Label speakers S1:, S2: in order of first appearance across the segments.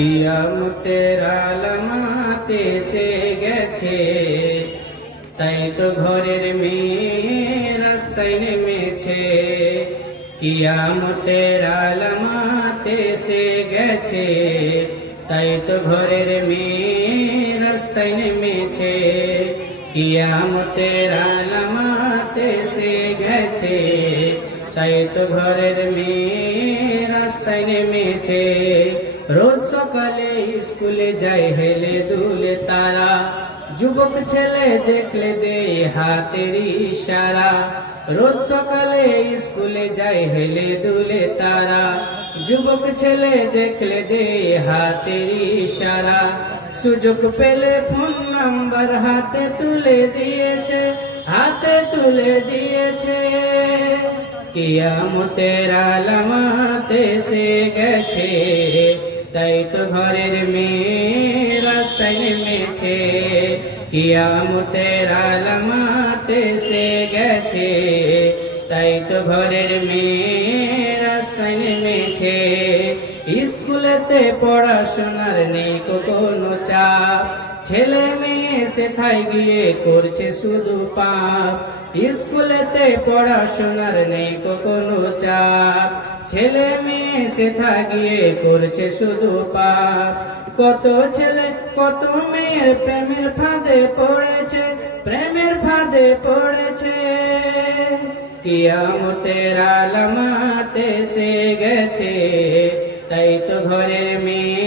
S1: কিয়ামতের আলামাতে এসে গেছে। তাই তো ঘরের মেয়ে রাস্তায় নেমেছে। কিয়ামতের আলামাতে এসে গেছে। তাই তো ঘরের মেয়ে রাস্তায় নেমেছে। কিয়ামতের আলামাতে এসে গেছে। তাই তো ঘরের মেয়ে রাস্তায় নেমেছে। রোজ সকালে স্কুলে যায় হেলে দুলে তারা। যুবক ছেলে দেখলে দে হাতের ইশারা। রোজ সকালে স্কুলে যায় হেলে দুলে তারা। যুবক ছেলে দেখলে দে হাতের ইশারা। সুযোগ পেলে ফোন নাম্বার হাতে তুলে দিয়েছে, হাতে তুলে দিয়েছে। কিয়ামতের আলামাতে সে গেছে তাই তো ঘরের মেয়ে রাস্তায় নেমেছে। কিয়ামতের আলামাতে সে গেছে। তাই তো ঘরের মেয়ে স্কুলেতে পড়াশোনার নেই কোনো চাপ। ছেলে মেয়ে সেথায় গিয়ে করছে শুধু পাপ। স্কুলেতে পড়াশোনার নেই কোনো চাপ। ছেলে মেয়ে সেথা গিয়ে করছে শুধু পাপ। কত ছেলে, কত মেয়ের প্রেমের ফাঁদে পড়েছে, প্রেমের ফাঁদে পড়েছে। কিয়ামতের আলামাতে সে গেছে। তাই তো ঘরের মেয়ে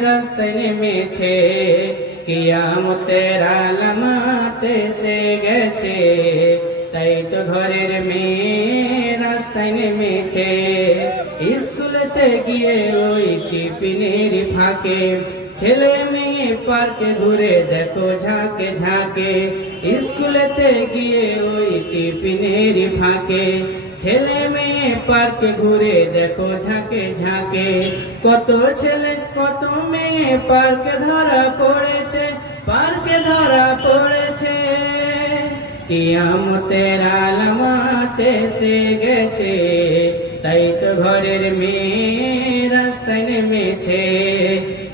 S1: রাস্তায় নেমেছে। কিয়ামতের আলামাতে সে গেছে। তাই তো ঘরের মেয়ে রাস্তায় নেমেছে। স্কুলেতে গিয়ে ওই টিফিনের ফাঁকে ছেলে মেয়ে পার্কে ঘুরে দেখো ঝাঁকে ঝাঁকে। স্কুলেতে গিয়ে ওই টিফিনের ফাঁকে ছেলে মেয়ে পার্কে ঘুরে দেখো ঝাঁকে ঝাঁকে। কত ছেলে, কত মেয়ে পার্কে ধরা পড়েছে, পার্কে ধরা পড়েছে। কিয়ামতের আলামাতে সে গেছে, তাই তো ঘরের মেয়ে রাস্তায় নেমেছে।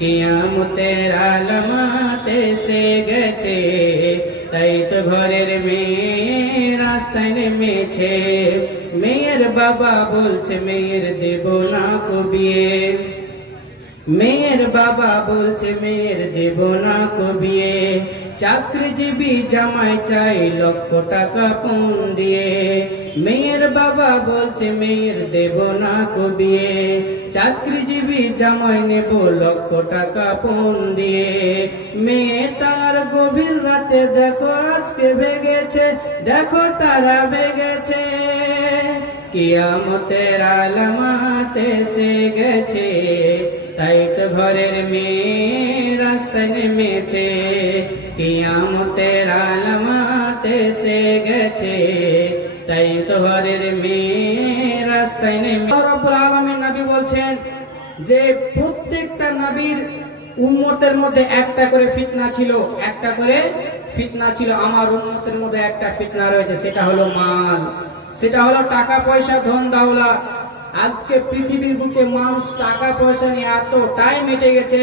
S1: কিয়ামতের আলামাতে সে গেছে, তাই তো ঘরের মেয়ে নেমেছে মেয়ের বাবা বলছে মেয়ের দেব না কবিয়ে মেয়ের বাবা বলছে মেয়ের দেব না কবিয়ে চাকরিজীবী জামাই চাই লক্ষ টাকা পণ দিয়ে। মেয়ের বাবা বলছে, মেয়ের দেব না কবিয়ে। চাকরিজীবী জামাই নেব লক্ষ টাকা পণ দিয়ে। মেয়ে তার গভীর রাতে দেখো আজকে ভেগেছে, দেখো তারা ভেগেছে। কিয়ামতের আলামাতে সে গেছে, তাই তো ঘরের মেয়ে রাস্তায় নেমেছে। কিয়ামতের আলামাতে সে গেছে, তাই তো ঘরের মেয়ে রাস্তায় নেমে রব্বুল আলামিন নবী বলছেন যে, প্রত্যেকটা নবীর উম্মতের মধ্যে একটা করে ফিতনা ছিল, একটা করে ফিতনা ছিল। আমার উম্মতের মধ্যে একটা ফিতনা রয়েছে, সেটা হলো মাল। সেটা হলো টাকা পয়সা, ধন দাওলা আজকে পৃথিবীর বুকে মানুষ টাকা পয়সা নিয়ে এতটাই মেটে গেছে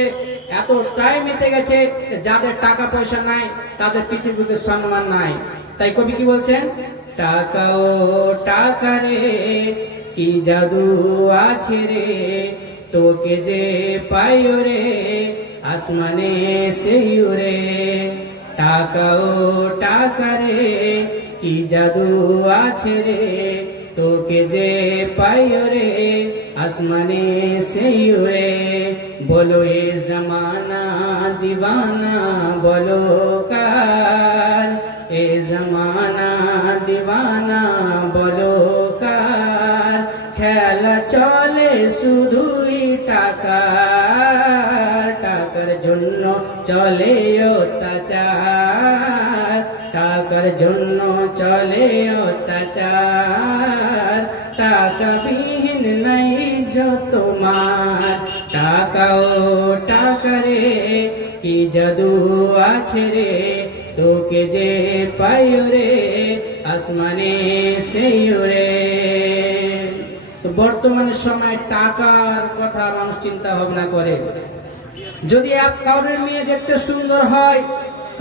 S1: এতটাই মেটে গেছে যাদের টাকা পয়সা নাই, তাদের পৃথিবীর বুকে সম্মান নাই। তাই কবি কি বলছেন? টাকা ও টাকা রে, কি জাদু আছে রে? তোকে যে পাইও রে, আসমানে সেই রে। টাকা ও টাকা রে, কি জাদু আছে রে? তোকে যে পাইও রে, আসমানে সেই রে। বলো এ জমানা দিবানা বলো কার? এ জমানা দিওয়ানা, বলো কার? খেলা চলে শুধুই টাকার টাকার জন্য চলে অত্যাচার। টাকার জন্য চলে অত্যাচার। টাকা বিহীন নাই যত মার টাকা ও টাকা রে, কি জাদু আছে রে? তোকে যে পাইও রে, আসমানে সেই রে। তো বর্তমানে সময় টাকার কথা মানুষ চিন্তা ভাবনা করে। যদি এক কারোর মেয়ে দেখতে সুন্দর হয়,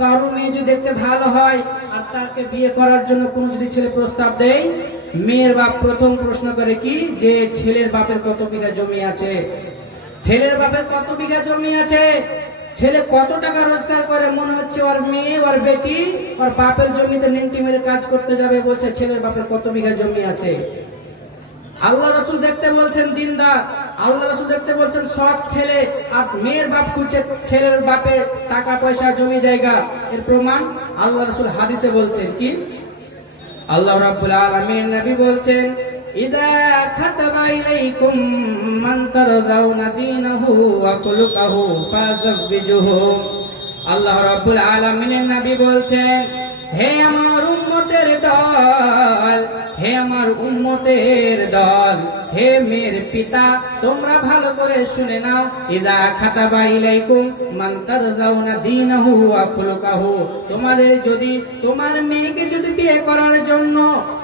S1: কারোর মেয়ে যদি দেখতে ভালো হয়, আর তাকে বিয়ে করার জন্য কোনো যদি ছেলে প্রস্তাব দেয়, মেয়ের বাপ প্রথম প্রশ্ন করে কি, যে ছেলের বাপের কত বিঘা জমি আছে? ছেলের বাপের কত বিঘা জমি আছে? ছেলে কত টাকা রোজগার করে? মনে হচ্ছে ওর মেয়ে, ওর বেটি, ওর বাপের জমিতে নিন্টি মেরে কাজ করতে যাবে বলছে, ছেলের বাপের কত বিঘা জমি আছে? আল্লাহ রসুল দেখতে বলছেন, দিনদার, আল্লাহ রসুল দেখতে বলছেন, সৎ ছেলে, আর মেয়ের বাপ খুঁজছে ছেলের বাপের টাকা, পয়সা, জমি, জায়গা। এর প্রমাণ আল্লাহ রসুল হাদিসে বলছেন, কি? আল্লাহ রাব্বুল আলামিন, নবী বলছেন খাতাবা ইলাইকুম মান তারজাউনা দীনাহু ওয়া কুলুকাহু ফাযাববিজুহু আল্লাহ রাব্বুল আলামিনের নবী বলছেন, হে আমার উম্মতের দল, হে আমার উম্মতের দল হে মেয়ের পিতা, তোমরা ভালো করে শুনে নাও। ইদা খাতাবা ইলাইকুম মান তারজাউনা দীনাহু ওয়া খুলুকাহু। তোমাদের যদি, তোমার মেয়েকে যদি বিয়ে করার জন্য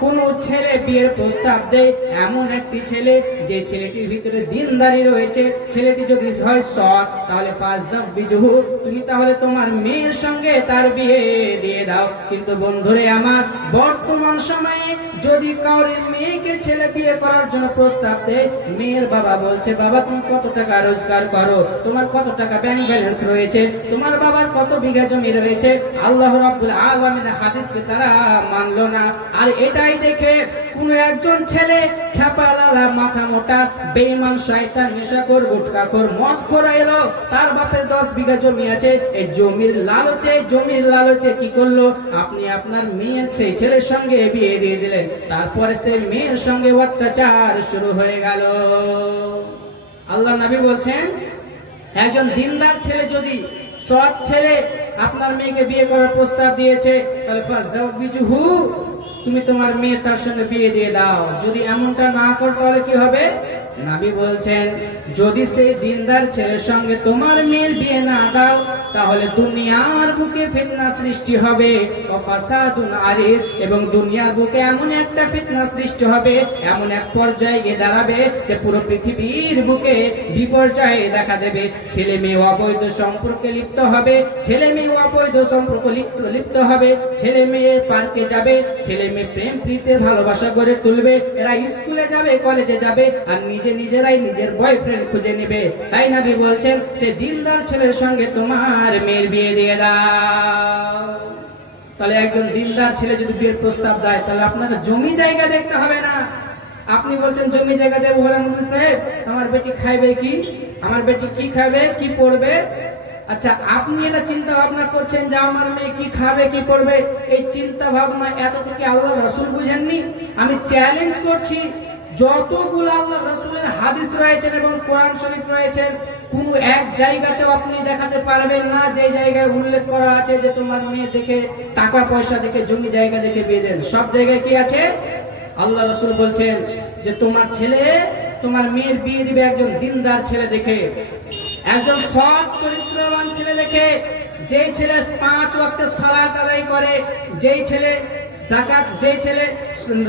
S1: কোন ছেলে বিয়ের প্রস্তাব দেয়, এমন একটি ছেলে যে ছেলেটির ভিতরে দিনদারি রয়েছে, ছেলেটি যদি হয় সৎ, তাহলে ফাজাব বিজুহু, তুমি তাহলে তোমার মেয়ের সঙ্গে তার বিয়ে দিয়ে দাও। কিন্তু বন্ধুরে আমার, বর্তমান সময়ে যদি কাউরের মেয়েকে ছেলে বিয়ে করার জন্য প্রস্তাব দেয় মেয়ের বাবা বলছে, বাবা, তুমি কত টাকা রোজগার করো? তোমার কত টাকা ব্যাংক ব্যালেন্স রয়েছে? তোমার বাবার কত বিঘা জমি রয়েছে? আল্লাহ রাব্বুল আলামিনের হাদিসকে তারা মানলো না। আর এটাই দেখে কোন একজন ছেলে খেপালালা মাথা মোটা, বেঈমান, শয়তান, নেশাখোর গুটকাখোর মদ খোর এলো, তার বাপের দশ বিঘা জমি আছে, এই জমির লালচে জমির লালচে কি করল? আপনি আপনার মেয়ের, সেই ছেলের সঙ্গে বিয়ে দিয়ে দিলেন, তারপরে সেই মেয়ের সঙ্গে অত্যাচার শুরু হয়ে গেল। আল্লাহ নবী বলছেন, একজন দিনদার ছেলে যদি সৎ ছেলে আপনার মেয়েকে বিয়ে করার প্রস্তাব দিয়েছে, তাহলে তুমি তোমার মেয়ে তার সঙ্গে বিয়ে দিয়ে দাও। যদি এমনটা না কর, তাহলে কি হবে? নাবি বলছেন, যদি সেই দিনদার ছেলের সঙ্গে তোমার মেয়ের বিয়ে না দাও তাহলে দুনিয়ার বুকে ফিতনা সৃষ্টি হবে, ও ফাসাদুন আরিদ এবং দুনিয়ার বুকে এমন একটা ফিতনা সৃষ্টি হবে, এমন এক পর্যায়ে গিয়ে দাঁড়াবে যে পুরো পৃথিবীর বুকে বিপর্যয় দেখা দেবে। ছেলে মেয়ে অবৈধ সম্পর্কে লিপ্ত হবে, ছেলে মেয়ে অবৈধ সম্পর্ক লিপ্ত লিপ্ত হবে, ছেলে মেয়ে পার্কে যাবে, ছেলে মেয়ে প্রেম প্রীতের ভালোবাসা গড়ে তুলবে, এরা স্কুলে যাবে, কলেজে যাবে, আর নিজে নিজেরাই নিজের বয়ফ্রেন্ড খুঁজে নেবে। তাই নাবি বলছেন, সে দিনদার ছেলের সঙ্গে তোমার মেয়ের বিয়ে দিয়ে দাও। তাহলে একজন দিনদার ছেলে যদি বিয়ের প্রস্তাব দেয়, তাহলে আপনাকে জমি জায়গা দেখতে হবে না। আপনি বলছেন, জমি জায়গা দেবো আমার বেটি খাইবে কি? আমার বেটি কি খাবে? কি পড়বে? আচ্ছা আপনি এটা চিন্তা ভাবনা করছেন যে আমার মেয়ে কি খাবে, কি পড়বে? এই চিন্তা ভাবনা এতটুকু আল্লাহ রসুল বুঝেননি? আমি চ্যালেঞ্জ করছি, যতগুলো আল্লাহ রসুলের হাদিস রয়েছেন এবং কোরআন শরীফ রয়েছেন কোন এক জায়গাতেও আপনি দেখাতে পারবেন না, যে জায়গায় উল্লেখ করা আছে যে তোমার মেয়ে দেখে, টাকা পয়সা দেখে, জমি জায়গা দেখে বিয়ে দেন। সব জায়গায় কি আছে? আল্লাহ রসুল বলছেন যে তোমার ছেলে, তোমার মেয়ের বিয়ে দিবে একজন দিনদার ছেলে দেখে, একজন সৎ চরিত্রবান ছেলে দেখে, যেই ছেলে পাঁচ ওয়াক্তের সালাত আদায় করে, যেই ছেলে জাকাত যে ছেলে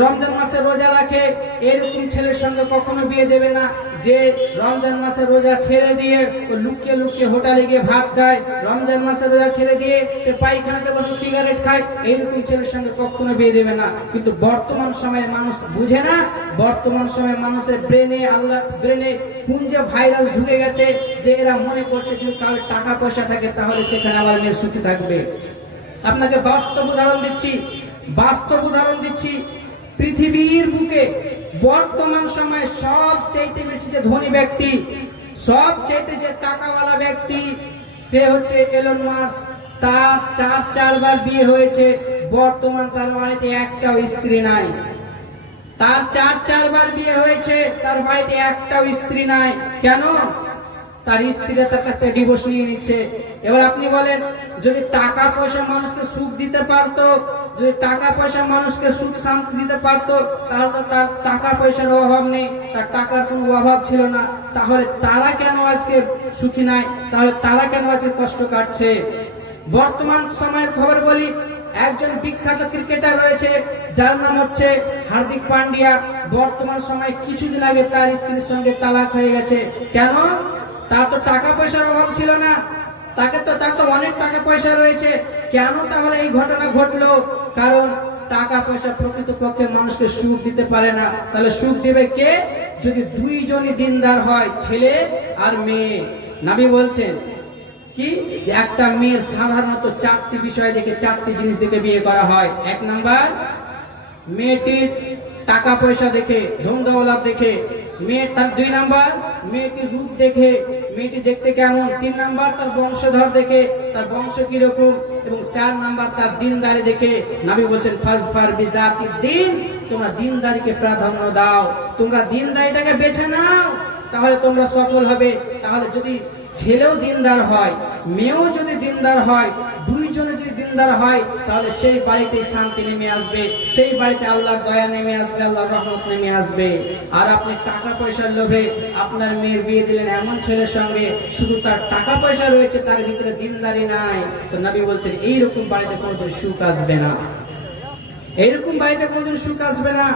S1: রমজান মাসে রোজা রাখে, এরকম ছেলের সঙ্গে কখনো বিয়ে দেবে না। যে রমজান মাসে রোজা ছেড়ে দিয়ে ও লুকিয়ে লুকিয়ে হোটেলে গিয়ে ভাত খায়, রমজান মাসে রোজা ছেড়ে দিয়ে সে পায়খানাতে বসে সিগারেট খায় এইরকম ছেলের সঙ্গে কখনো বিয়ে দেবে না। কিন্তু বর্তমান সময়ের মানুষ বুঝে না, বর্তমান সময়ের মানুষের ব্রেনে আল্লাহ, ব্রেনে কোন যে ভাইরাস ঢুকে গেছে, যে এরা মনে করছে যদি কারোর টাকা পয়সা থাকে তাহলে সেখানে আমার মেয়ে সুখী থাকবে। আপনাকে বাস্তব উদাহরণ দিচ্ছি বাস্তব উদাহরণ দিচ্ছি। পৃথিবীর বুকে বর্তমান সময়ে সব চাইতে বেশি যে ধনী ব্যক্তি সব চাইতে যে টাকাওয়ালা ব্যক্তি, সে হচ্ছে এলন মার্স তার চার চারবার বিয়ে হয়েছে, বর্তমান তার বাড়িতে একটাও স্ত্রী নাই। তার চার চারবার বিয়ে হয়েছে, তার বাড়িতে একটাও স্ত্রী নাই। কেন? তার স্ত্রীরা তার কাছ থেকে ডিভোর্স নিয়ে নিচ্ছে। এবার আপনি বলেন, যদি টাকা পয়সা মানুষকে সুখ দিতে পারতো, যদি টাকা পয়সা মানুষকে সুখ শান্তি দিতে পারতো, তাহলে তো তার টাকা পয়সার অভাব নেই, তার টাকার কোনো অভাব ছিল না। তাহলে তারা কেন আজকে সুখী নাই? তাহলে তারা কেন আজকে কষ্ট কাটছে? বর্তমান সময়ের খবর বলি, একজন বিখ্যাত ক্রিকেটার রয়েছে, যার নাম হচ্ছে হার্দিক পান্ডিয়া। বর্তমান সময়ে কিছুদিন আগে তার স্ত্রীর সঙ্গে তালাক হয়ে গেছে। কেন? তার তো টাকা পয়সার অভাব ছিল না। তাকে তো তার তো অনেক টাকা পয়সা রয়েছে। কেন তাহলে এই ঘটনা ঘটলো? কারণ টাকা পয়সা প্রকৃতপক্ষে মানুষকে সুখ দিতে পারে না। তাহলে সুখ দেবে কে? যদি দুইজনই দিনদার হয়, ছেলে আর মেয়ে। নাবি বলছেন, কি? যে একটা মেয়ের সাধারণত চারটি বিষয় দেখে, চারটি জিনিস দেখে বিয়ে করা হয়। এক নাম্বার, মেয়েটির টাকা পয়সা দেখে ধন দেখে মেয়ে তার দুই নাম্বার, মেয়েটির রূপ দেখে, মেয়েটি দেখতে কেমন? তিন নাম্বার, তার বংশধর দেখে, তার বংশ কীরকম? এবং চার নাম্বার, তার দিনদারি দেখে, নাবি বলছেন, ফাজফার বিজাতি দিন, তোমরা দিনদারিকে প্রাধান্য দাও। তোমরা দিনদারিটাকে বেছে নাও, তাহলে তোমরা সফল হবে। তাহলে যদি ছেলেও দিনদার হয়, মেয়েও যদি দিনদার হয়, দুইজনে যদি দিনদার হয়, তাহলে সেই বাড়িতে শান্তি নেমে আসবে, সেই বাড়িতে আল্লাহর দয়া নেমে আসবে, আল্লাহর রহমত নেমে আসবে। আর আপনি টাকা পয়সার লোভে আপনার মেয়ের বিয়ে দিলেন এমন ছেলের সঙ্গে, শুধু তার টাকা পয়সা রয়েছে, তার ভিতরে দিনদারি নাই। তো নবী বলছেন, এইরকম বাড়িতে কোনোদিন সুখ আসবে না। এইরকম বাড়িতে কোনোদিন সুখ আসবে না।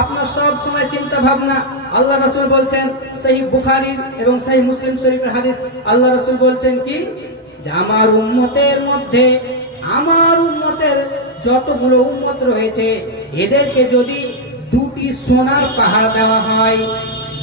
S1: আপনার সব সময় চিন্তা ভাবনা, আল্লাহ রসুল বলছেন সেই বুখারির এবং সেই মুসলিম শরীফের হাদিস, আল্লাহ রসুল বলছেন কি? যে আমার উম্মতের মধ্যে, আমার উম্মতের যতগুলো উম্মত রয়েছে, এদেরকে যদি দুটি সোনার পাহাড় দেওয়া হয়,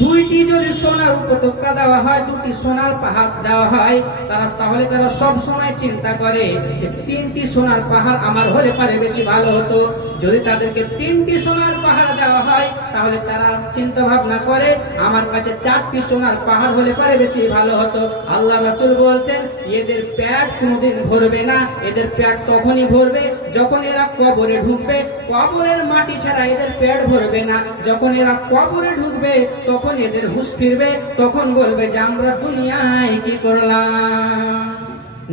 S1: দুইটি যদি সোনার উপত্যকা দেওয়া হয়, দুটি সোনার পাহাড় দেওয়া হয়, তারা তাহলে তারা সব সময় চিন্তা করে যে তিনটি সোনার পাহাড় আমার হলে পারে বেশি ভালো হতো। যদি তাদেরকে তিনটি সোনার পাহাড় দেওয়া হয়, তাহলে তারা চিন্তা ভাবনা করে, আমার কাছে চারটি সোনার পাহাড় হলে পারে বেশি ভালো হতো। আল্লাহ রাসূল বলছেন, এদের পেট কোনোদিন ভরবে না, এদের প্যাট তখনই ভরবে যখন এরা কবরে ঢুকবে। কবরের মাটি ছাড়া এদের পেট ভরবে না। যখন এরা কবরে ঢুকবে, তখন এদের হুঁশ ফিরবে, তখন বলবে যে, আমরা দুনিয়ায় কি করলাম?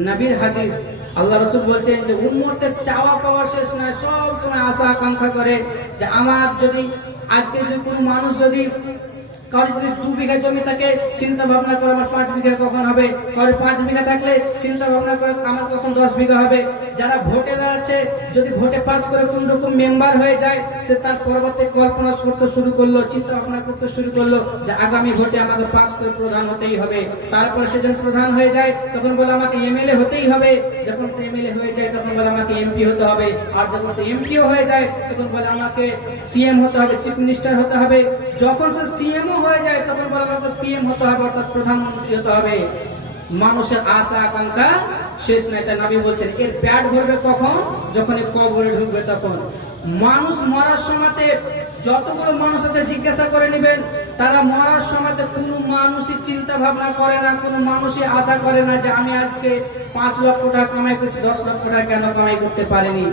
S1: নবীর হাদিস আল্লাহ রসুল বলছেন যে উম্মতের চাওয়া পাওয়া শেষ নয়, সব সময় আশা আকাঙ্ক্ষা করে যে আমার যদি, আজকে যদি কোনো মানুষ যদি কারও যদি দু বিঘা জমি থাকে, চিন্তা ভাবনা করে আমার পাঁচ বিঘা কখন হবে? কারও পাঁচ বিঘা থাকলে চিন্তা ভাবনা করে আমার কখন দশ বিঘা হবে? যারা ভোটে দাঁড়াচ্ছে, যদি ভোটে পাস করে কোন রকম মেম্বার হয়ে যায়, সে তার পরবর্তী কল্পনা করতে শুরু করল চিন্তা ভাবনা করতে শুরু করল যে আগামী ভোটে আমাকে পাস করে প্রধান হতেই হবে। তারপরে সে যখন প্রধান হয়ে যায়, তখন বলে আমাকে এমএলএ হতেই হবে। যখন সে এমএলএ হয়ে যায়, তখন বলে আমাকে এমপি হতে হবে। আর যখন সে এমপিও হয়ে যায়, তখন বলে আমাকে সিএম হতে হবে চিফ মিনিস্টার হতে হবে। যখন সে সিএমও হয়ে যায়, তখন বলে আমাকে পিএম হতে হবে, অর্থাৎ প্রধানমন্ত্রী হতে হবে। মানুষের আশা, আকাঙ্ক্ষা শেষ নাই তাই নাবি বলছেন এর প্যাট ভরবে কখন? যখন কবরে ঢুকবে তখন। মানুষ মরার সময়তে যতগুলো মানুষ আছে জিজ্ঞাসা করে নেবেন, তারা মরার সময়তে কোনো মানুষই চিন্তা ভাবনা করে না, কোনো মানুষই আশা করে না যে আমি আজকে পাঁচ লক্ষ টাকা কামাই করছি, দশ লক্ষ টাকা কেন কামাই করতে পারিনি।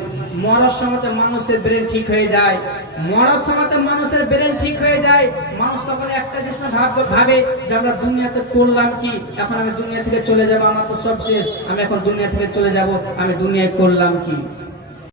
S1: মরার সময়তে মানুষের ব্রেন ঠিক হয়ে যায়। মরার সময়তে মানুষের ব্রেন ঠিক হয়ে যায়। মানুষ তখন একটা জিনিস ভাবে যে আমরা দুনিয়াতে করলাম কি? এখন আমি দুনিয়া থেকে চলে যাব, আমার তো সব শেষ। আমি এখন দুনিয়া থেকে চলে যাব, আমি দুনিয়ায় করলাম কি?